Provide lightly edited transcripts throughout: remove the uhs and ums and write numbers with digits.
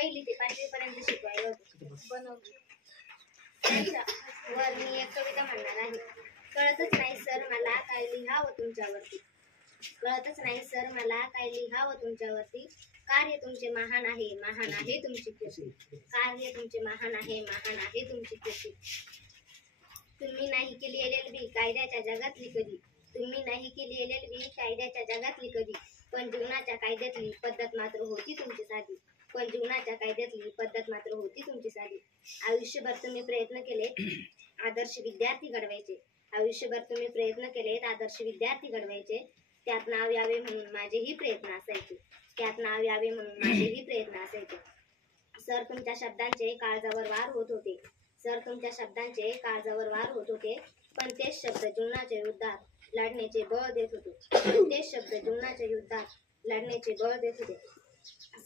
पहिली ते 5वी पर्यंत शिकवायला होते. वर मी एक कविता म्हणणार आहे. कळतच नाही सर मला काय लिहावं तुमच्यावरती. कळतच नाही सर मला काय लिहावं तुमच्यावरती. कार्य तुमचे महान आहे, महान आहे तुमची कृती. कार्य तुमचे महान आहे, महान आहे तुमची कृती. तुम्ही नाही केली LLB कायद्याच्या जगातली कधी. तुम्ही नाही केली LLB कायद्याच्या जगातली कधी. पण जीवनाच्या कायद्यातली पद्धत मात्र होती तुमची साधी. पण जीवनाच्या कायद्यातली पद्धत मात्र होती तुमची साधी. आयुष्यभर तुम्ही प्रयत्न केले आदर्श विद्यार्थी घडवायचे. आयुष्यभर तुम्ही प्रयत्न केलेत आदर्श विद्यार्थी घडवायचे. त्यात नाव यावे म्हणून माझेही प्रयत्न असायचे. त्यात नाव यावे म्हणून माझेही प्रयत्न असायचे. सर तुमच्या शब्दांचे काळजावर वार होत होते. सर तुमच्या शब्दांचे काळजावर वार होत होते. पण तेच शब्द जीवनाच्या युद्धात लढण्याचे बळ देत होते. पण तेच शब्द जीवनाच्या युद्धात लढण्याचे बळ देत होते.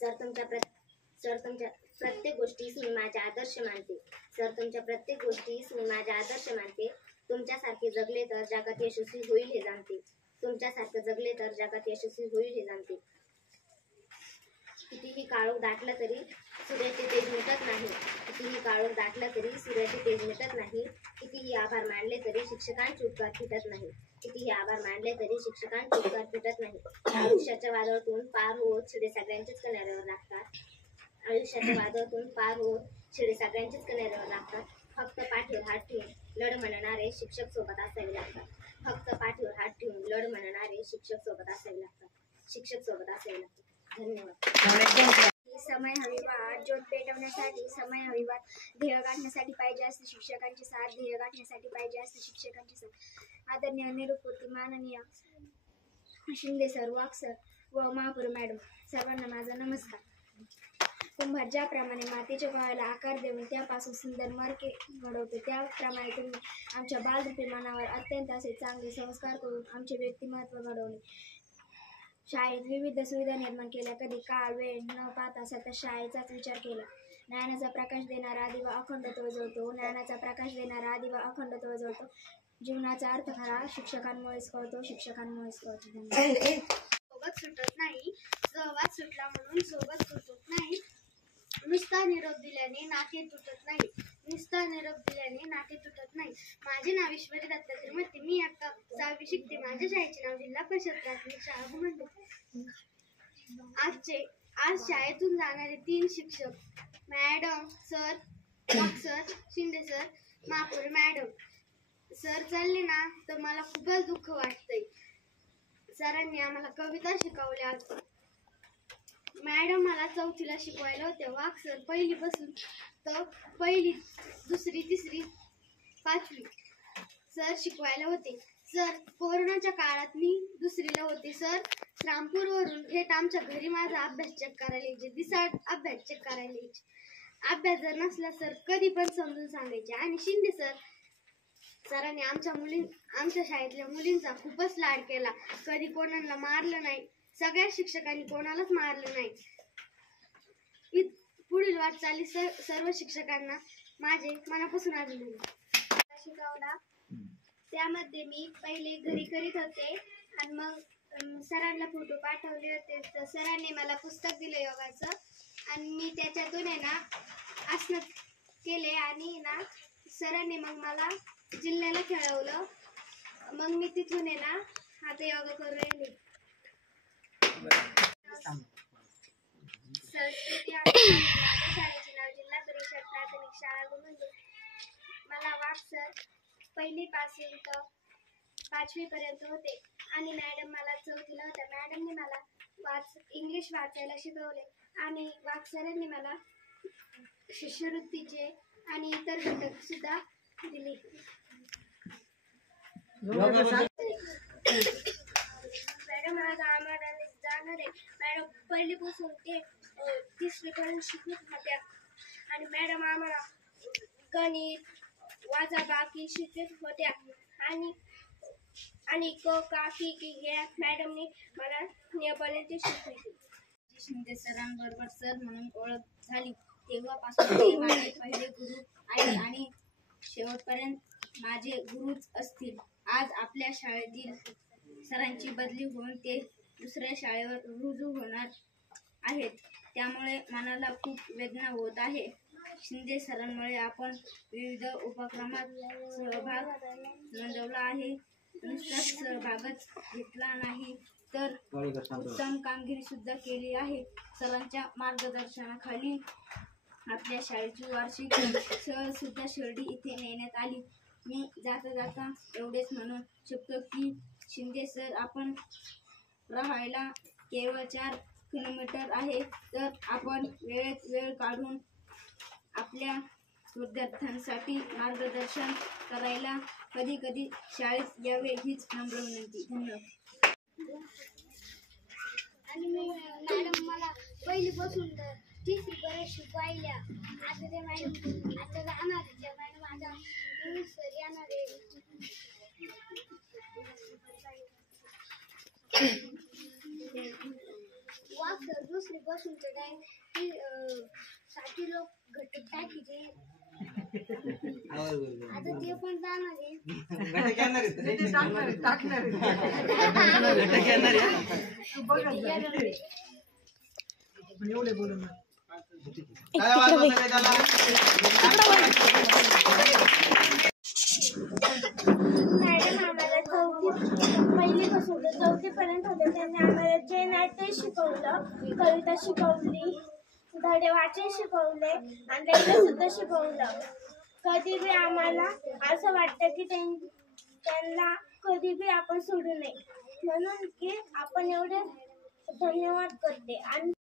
सर तुमच्या प्रत्येक गोष्टीस मी माझे आदर्श मानते. सर तुमच्या प्रत्येक गोष्टीस मी माझे आदर्श मानते. तुमच्यासारखे जगले तर जगात यशस्वी होईल हे जाणते. तुमच्यासारखे जगले तर जगात यशस्वी होईल हे जाणते. कितीही काळोख दाटला तरी सूर्याचे तेज मिटत नाही. कितीही काळोख दाटला तरी सूर्याचे तेज मिटत नाही. कितीही आभार मानले तरी शिक्षकांचे उपकार फिटत नाही. कितीही आभार मानले तरी शिक्षकांचे उपकार फिटत नाही. आयुष्याच्या वादळातून पार होत शिडे सगळ्यांचेच किनाऱ्यावर लागतात. आयुष्याच्या वादळातून पार होत शिडे सगळ्यांचेच किनाऱ्यावर लागतात. फक्त पाठीवर हात ठेवून लढ म्हणणारे शिक्षक सोबत असावे लागतात. फक्त पाठीवर हात ठेवून लढ म्हणणारे शिक्षक सोबत असावे लागतात. शिक्षक सोबत असावे लागतात. धन्यवाद. समय हवी वाट ज्योत पेटवण्यासाठी. समय हवी वाट ध्येय गाठण्यासाठी पाहिजे असते शिक्षकांची साथ. ध्येय गाठण्यासाठी पाहिजे असते शिक्षकांची साथ. आदरणीय निरुपती माननीय शिंदे सर, वाघ सर व महापौर मॅडम, सर्वांना माझा नमस्कार. कुंभार ज्याप्रमाणे मातीच्या गोळ्याला आकार देऊन त्यापासून सुंदर मडके घडवतो, त्याप्रमाणे तुम्ही आमच्या बालरूपी मनावर अत्यंत असे चांगले संस्कार करून आमचे व्यक्तिमत्व घडवले. शाळेत विविध सुविधा निर्माण केल्या. कधी काळ वेळ न पाहता सतत शाळेचाच विचार केला. ज्ञानाचा प्रकाश देणारा दिवा अखंडत्व जळतो. ज्ञानाचा प्रकाश देणारा दिवा अखंडत्व जळतो. जीवनाचा अर्थ खरा शिक्षकांमुळेच कळतो. शिक्षकांमुळेच कळतो. सोबत सुटत नाही, सहवाद सुटला म्हणून सोबत सुटत नाही. नुसता निरोप दिल्याने नाते तुटत नाही. नुसता निरोप दिल्याने नाते तुटत नाही. माझे नाव ईश्वरी दत्त त्रिमूर्ती. मी आता 6वी शिकते. माझ्या शाळेचे नाव जिल्हा परिषद प्राथमिक शाळा घुमंडी. आज शाळेतून जाणारे 3 शिक्षक मॅडम, सर, वाघ सर, शिंदे सर, महापौर मॅडम. सर चालले ना तर मला खूपच दुःख वाटतंय. सरांनी आम्हाला कविता शिकवल्या. मॅडम मला 4थीला शिकवायला होत्या. वाघ सर पहिलीपासून तर 1ली, 2री, 3री, 5वी सर शिकवायला होते. सर कोरोनाच्या काळात मी 2रीला होते. सर रामपूरवरून थेट आमच्या घरी माझा अभ्यास चेक करायला यायचे. दिसाड अभ्यास चेक करायला यायचे. अभ्यास जर नसला सर कधी पण समजून सांगायचे. आणि शिंदे सरांनी आमच्या शाळेतल्या मुलींचा खूपच लाड केला. कधी कोणाला मारलं नाही. सगळ्या शिक्षकांनी कोणालाच मारलं नाही. पुढील वाटचाली सर्व शिक्षकांना माझे मनापासून अभिनंदन. शिकवला त्यामध्ये मी पहिले घरी करीत होते आणि मग सरांना फोटो पाठवले होते. तर सरांनी मला पुस्तक दिलं योगाचं आणि मी त्याच्यातून आहे ना आसन केले आणि ना सरांनी मग मला जिल्ह्याला खेळवलं. मग मी तिथून आहे ना आता योगा करू राहिले. संस्कृती माझ्या शाळेचे नाव जिल्हा परिषद प्राथमिक शाळा घुमंडी. मला वाघ सर 1ली पासून तर 5वी पर्यंत होते आणि मॅडम मला 4थीला होत्या. मॅडमने मला इंग्लिश वाचायला शिकवले आणि वाघ सरांनी मला शिष्यवृत्तीचे आणि इतर घटक सुद्धा दिले. मॅडम आज आम्हाला जाणार आहे. मॅडम 1लीपासून ते 3वी पर्यंत शिकवत होत्या आणि मॅडम आम्हाला गणित वजाबाकी शिकवत होत्या आणि क का की की या मॅडमने मला नियमाने शिकवले. शिंदे सरांबरोबर सर म्हणून ओळख झाली तेव्हापासून ते माझे पहिले गुरु आहेत आणि शेवटपर्यंत माझे गुरुच असतील. आज आपल्या शाळेतील सरांची बदली होऊन ते दुसऱ्या शाळेवर रुजू होणार आहेत. त्यामुळे मनाला खूप वेदना होत आहे. शिंदे सरांमुळे आपण विविध उपक्रमात सहभाग नोंदवला आहे. नुसताच सहभागच घेतला नाही तर उत्तम कामगिरी सुद्धा केली आहे. सरांच्या मार्गदर्शनाखाली आपल्या शाळेची वार्षिक सहल सुद्धा शिर्डी इथे नेण्यात आली. मी जाता जाता एवढेच म्हणू शकतो की शिंदे सर, आपण राहायला केवळ 4 किलोमीटर आहे, तर आपण वेळेत वेळ काढून आपल्या विद्यार्थ्यांसाठी मार्गदर्शन करायला कधी कधी शाळेत यावे हीच नम्र विनंती. धन्यवाद. आणि मी मॅडम मला पहिलीपासून तर तिसरीपर्यंत शिकवायल्या. आता ते मॅडम आता जाणार आहे, त्या मॅडम माझा इंग्लिश सर येणार आहे. वाघ सर दुसरीपासून तर काय 60 लोक घटक टाकीचे. आता ते पण जाणार आहे. मॅडम आम्हाला पहिलीपासून तर 4थीपर्यंत होते. त्यांनी आम्हाला जे नाट्य शिकवलं, कविता शिकवली, धडे वाचन शिकवले आणि लिहायला सुद्धा शिकवलं. कधी बी आम्हाला असं वाटतं की त्यांना कधी बी आपण सोडू नये, म्हणून की आपण एवढे धन्यवाद करते. आणि